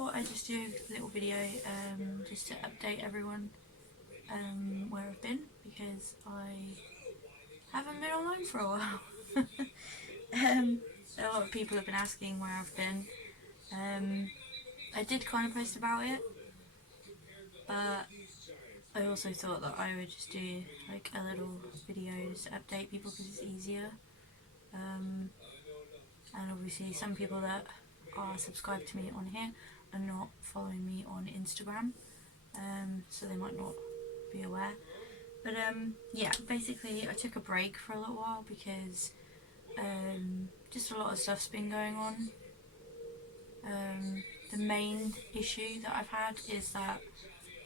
thought I'd just do a little video just to update everyone where I've been, because I haven't been online for a while. A lot of people have been asking where I've been. I did kind of post about it, but I also thought that I would just do like a little video just to update people because it's easier. And obviously some people that are subscribed to me on here are not following me on Instagram, so they might not be aware. But yeah, basically I took a break for a little while because just a lot of stuff's been going on. The main issue that I've had is that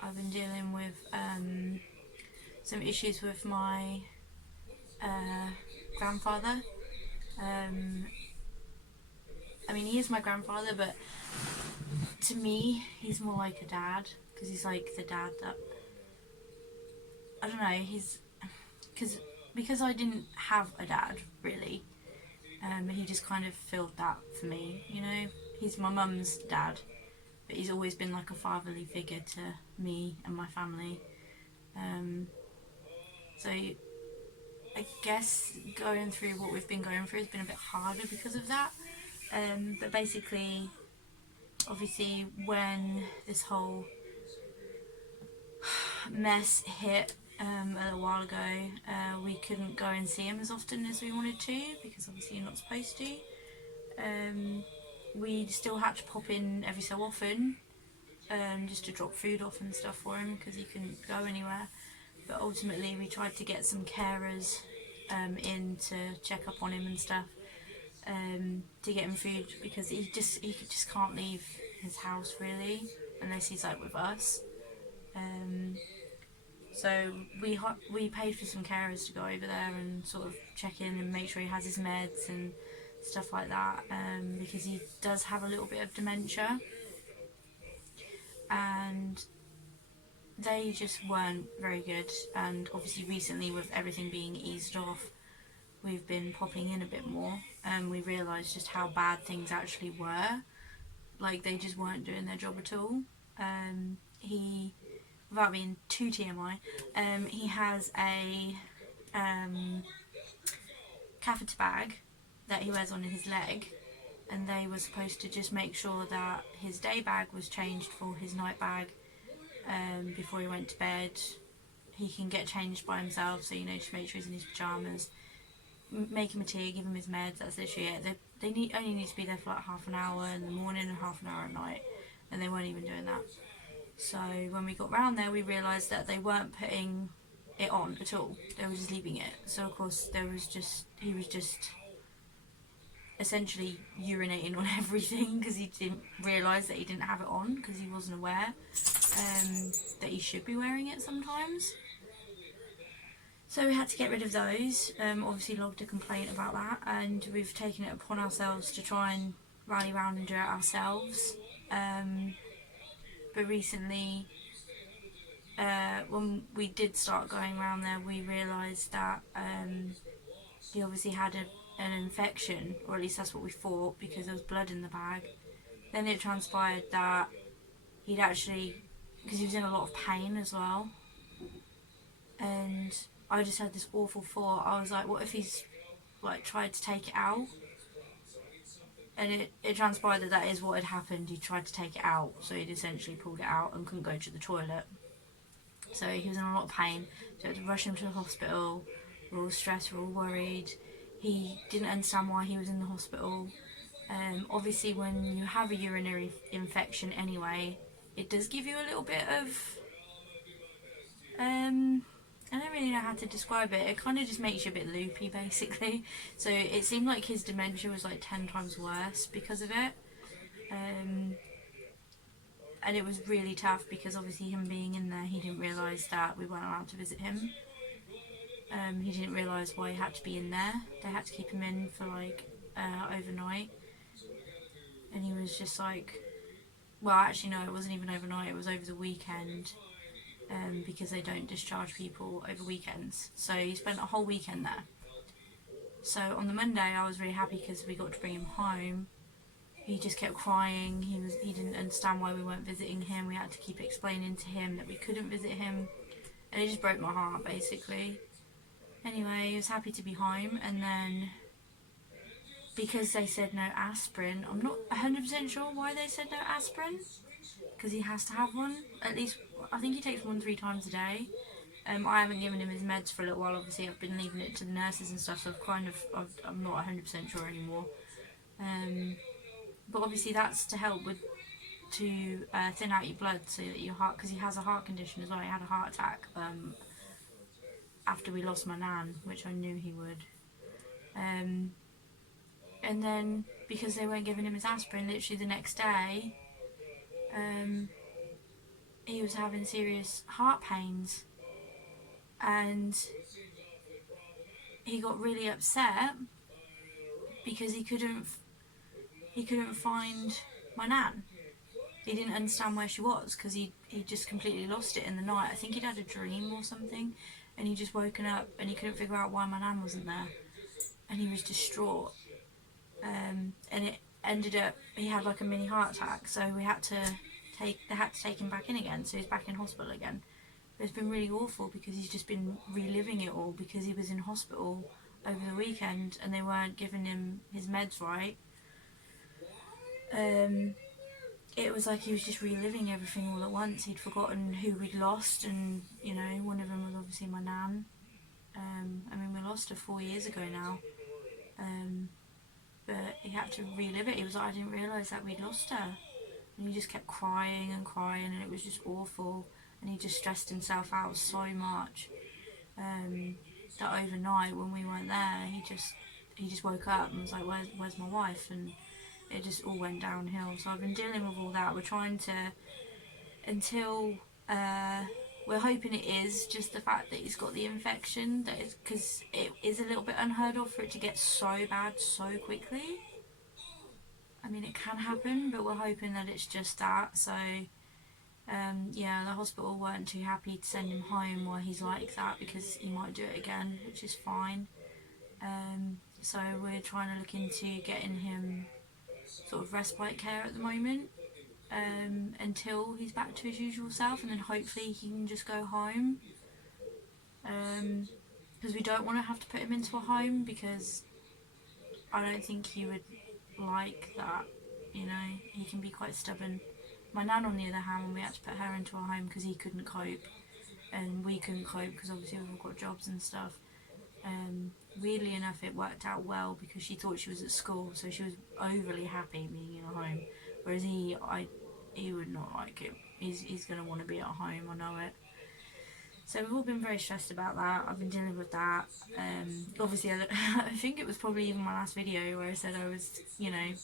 I've been dealing with some issues with my grandfather. I mean, he is my grandfather, but to me he's more like a dad, because he's like the dad that, I don't know, he's because I didn't have a dad really. He just kind of filled that for me, you know. He's my mum's dad, but he's always been like a fatherly figure to me and my family. So I guess going through what we've been going through has been a bit harder because of that. But basically, obviously, when this whole mess hit a little while ago, we couldn't go and see him as often as we wanted to, because obviously you're not supposed to. We still had to pop in every so often, just to drop food off and stuff for him, because he couldn't go anywhere. But ultimately we tried to get some carers in to check up on him and stuff, to get him food, because he just can't leave his house really unless he's like with us. So we paid for some carers to go over there and sort of check in and make sure he has his meds and stuff like that, because he does have a little bit of dementia, and they just weren't very good. And obviously recently, with everything being eased off, we've been popping in a bit more, and we realised just how bad things actually were. Like, they just weren't doing their job at all. He, without being too TMI, he has a catheter bag that he wears on his leg, and they were supposed to just make sure that his day bag was changed for his night bag before he went to bed. He can get changed by himself, so, you know, just make sure he's in his pyjamas, make him a tea, give him his meds. That's literally it. They only need to be there for like half an hour in the morning and half an hour at night, and they weren't even doing that. So when we got round there, we realised that they weren't putting it on at all. They were just leaving it. So of course he was just essentially urinating on everything, because he didn't realise that he didn't have it on, because he wasn't aware that he should be wearing it sometimes. So we had to get rid of those. Obviously logged a complaint about that, and we've taken it upon ourselves to try and rally around and do it ourselves. But recently, when we did start going around there, we realised that he obviously had an infection, or at least that's what we thought, because there was blood in the bag. Then it transpired that he'd actually, because he was in a lot of pain as well, and I just had this awful thought. I was like, what if he's like tried to take it out? And it transpired that that is what had happened. He tried to take it out, so he'd essentially pulled it out and couldn't go to the toilet. So he was in a lot of pain, so we had to rush him to the hospital. We're all stressed, we're all worried. He didn't understand why he was in the hospital. Obviously when you have a urinary infection anyway, it does give you a little bit of, I don't really know how to describe it. It kind of just makes you a bit loopy, basically. So it seemed like his dementia was like 10 times worse because of it. And it was really tough, because obviously him being in there, he didn't realise that we weren't allowed to visit him. He didn't realise why he had to be in there. They had to keep him in for like overnight. And he was just like, well, actually no, it wasn't even overnight, it was over the weekend. Because they don't discharge people over weekends. So he spent a whole weekend there. So on the Monday I was really happy because we got to bring him home, he just kept crying. He didn't understand why we weren't visiting him. We had to keep explaining to him that we couldn't visit him, and it just broke my heart, basically. Anyway, he was happy to be home, and then because they said no aspirin, I'm not 100% sure why they said no aspirin, because he has to have one. At least, I think he takes one 3 times a day. I haven't given him his meds for a little while, obviously. I've been leaving it to the nurses and stuff, so I'm not 100% sure anymore. But obviously that's to help with, to thin out your blood so that your heart, because he has a heart condition as well. He had a heart attack after we lost my nan, which I knew he would. And then because they weren't giving him his aspirin, literally the next day, he was having serious heart pains, and he got really upset because he couldn't find my nan. He didn't understand where she was because he just completely lost it in the night. I think he'd had a dream or something, and he just woken up and he couldn't figure out why my nan wasn't there, and he was distraught. And it ended up, he had like a mini heart attack, so they had to take him back in again, so he's back in hospital again. But it's been really awful because he's just been reliving it all, because he was in hospital over the weekend and they weren't giving him his meds right. It was like he was just reliving everything all at once. He'd forgotten who we'd lost, and you know, one of them was obviously my nan. I mean, we lost her 4 years ago now, but he had to relive it. He was like, I didn't realise that we'd lost her, and he just kept crying and crying, and it was just awful. And he just stressed himself out so much that overnight when we weren't there, he just woke up and was like, where's my wife? And it just all went downhill. So I've been dealing with all that. We're trying to, until we're hoping it is just the fact that he's got the infection, that is, because it is a little bit unheard of for it to get so bad so quickly. I mean, it can happen, but we're hoping that it's just that. So yeah, the hospital weren't too happy to send him home while he's like that, because he might do it again, which is fine. So we're trying to look into getting him sort of respite care at the moment, until he's back to his usual self, and then hopefully he can just go home, because we don't want to have to put him into a home, because I don't think he would like that, you know. He can be quite stubborn. My nan, on the other hand, when we had to put her into a home because he couldn't cope and we couldn't cope because obviously we've all got jobs and stuff, weirdly enough it worked out well because she thought she was at school, so she was overly happy being in a home, whereas he would not like it. He's going to want to be at home, I know it. So we've all been very stressed about that. I've been dealing with that. Obviously I think it was probably even my last video where I said I was, you know,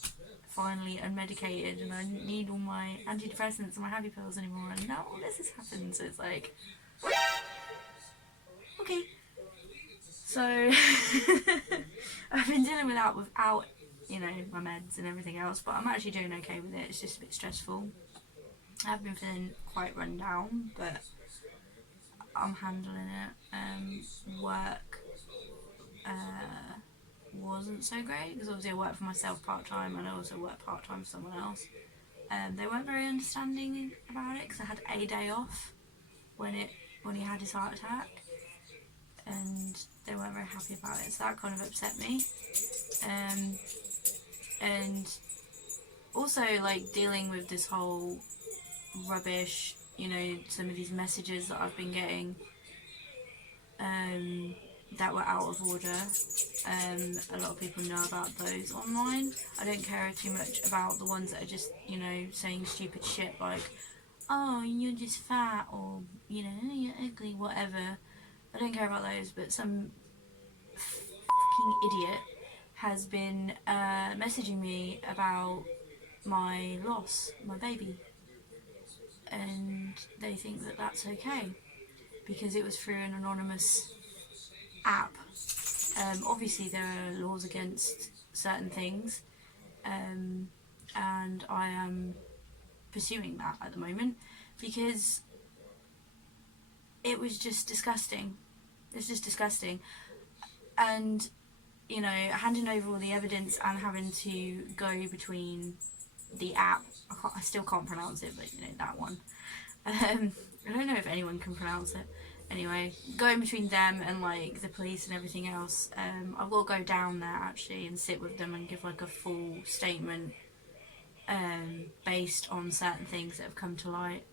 finally unmedicated and I didn't need all my antidepressants and my happy pills anymore, and now all this has happened, so it's like, okay. So I've been dealing with that without, you know, my meds and everything else, but I'm actually doing okay with it. It's just a bit stressful. I've been feeling quite run down, but I'm handling it. Work wasn't so great because obviously I work for myself part-time and I also work part-time for someone else. They weren't very understanding about it because I had a day off when he had his heart attack, and they weren't very happy about it, so that kind of upset me. And also, like, dealing with this whole rubbish, you know, some of these messages that I've been getting that were out of order. A lot of people know about those online. I don't care too much about the ones that are just, you know, saying stupid shit like, oh, you're just fat, or, you know, you're ugly, whatever. I don't care about those, but some fucking idiot has been messaging me about my loss, my baby, and they think that that's okay because it was through an anonymous app. Obviously there are laws against certain things, and I am pursuing that at the moment because it was just disgusting. It's just disgusting. And, you know, handing over all the evidence and having to go between the app. I still can't pronounce it, but you know, that one. I don't know if anyone can pronounce it. Anyway, going between them and like the police and everything else, I will go down there actually and sit with them and give like a full statement based on certain things that have come to light.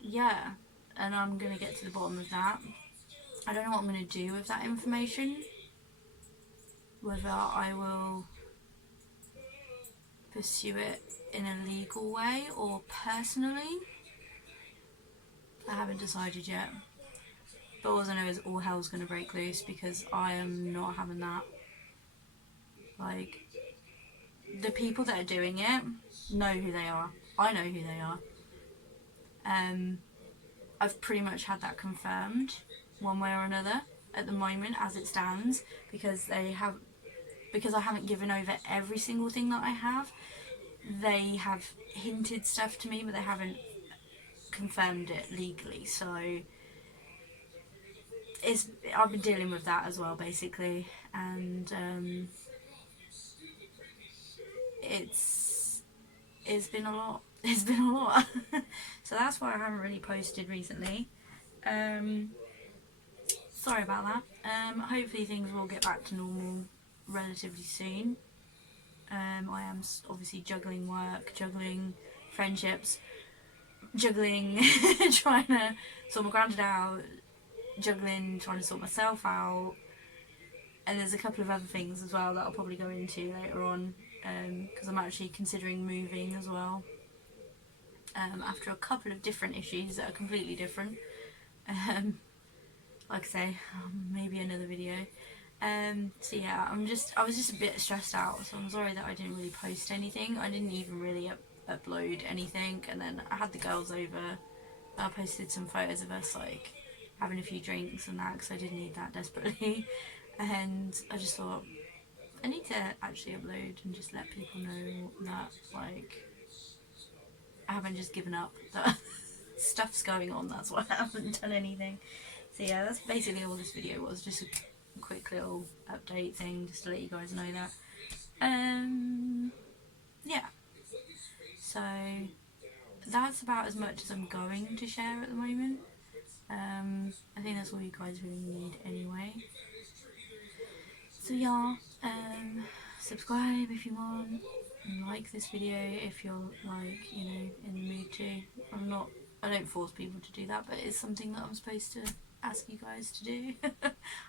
Yeah, and I'm going to get to the bottom of that. I don't know what I'm going to do with that information. Whether I will pursue it in a legal way or personally. I haven't decided yet. But all I know is all hell's going to break loose because I am not having that. Like, the people that are doing it know who they are. I know who they are. I've pretty much had that confirmed one way or another at the moment as it stands because I haven't given over every single thing that I have. They have hinted stuff to me, but they haven't confirmed it legally. So I've been dealing with that as well, basically, and it's been a lot. It's been a lot. So that's why I haven't really posted recently. Sorry about that. Hopefully things will get back to normal relatively soon. I am obviously juggling work, juggling friendships, juggling trying to sort my granddad out, juggling trying to sort myself out, and there's a couple of other things as well that I'll probably go into later on, because I'm actually considering moving as well, after a couple of different issues that are completely different. Like I say, maybe another video. So yeah, I was just a bit stressed out, so I'm sorry that I didn't really post anything. I didn't even really upload anything, and then I had the girls over. I posted some photos of us like having a few drinks and that because I did need that desperately. And I just thought I need to actually upload and just let people know that like I haven't just given up, that stuff's going on, that's why I haven't done anything. So yeah, that's basically all this video was, just a quick little update thing just to let you guys know that. Yeah, so that's about as much as I'm going to share at the moment. I think that's all you guys really need anyway. So yeah, subscribe if you want, and like this video if you're like, you know, in the mood to. I don't force people to do that, but it's something that I'm supposed to ask you guys to do.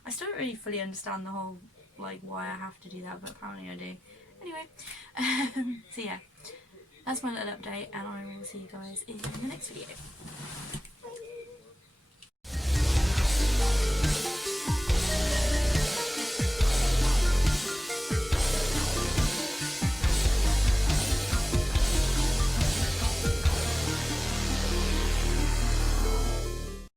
I still don't really fully understand the whole, like, why I have to do that, but apparently I do. Anyway, so yeah, that's my little update, and I will see you guys in the next video.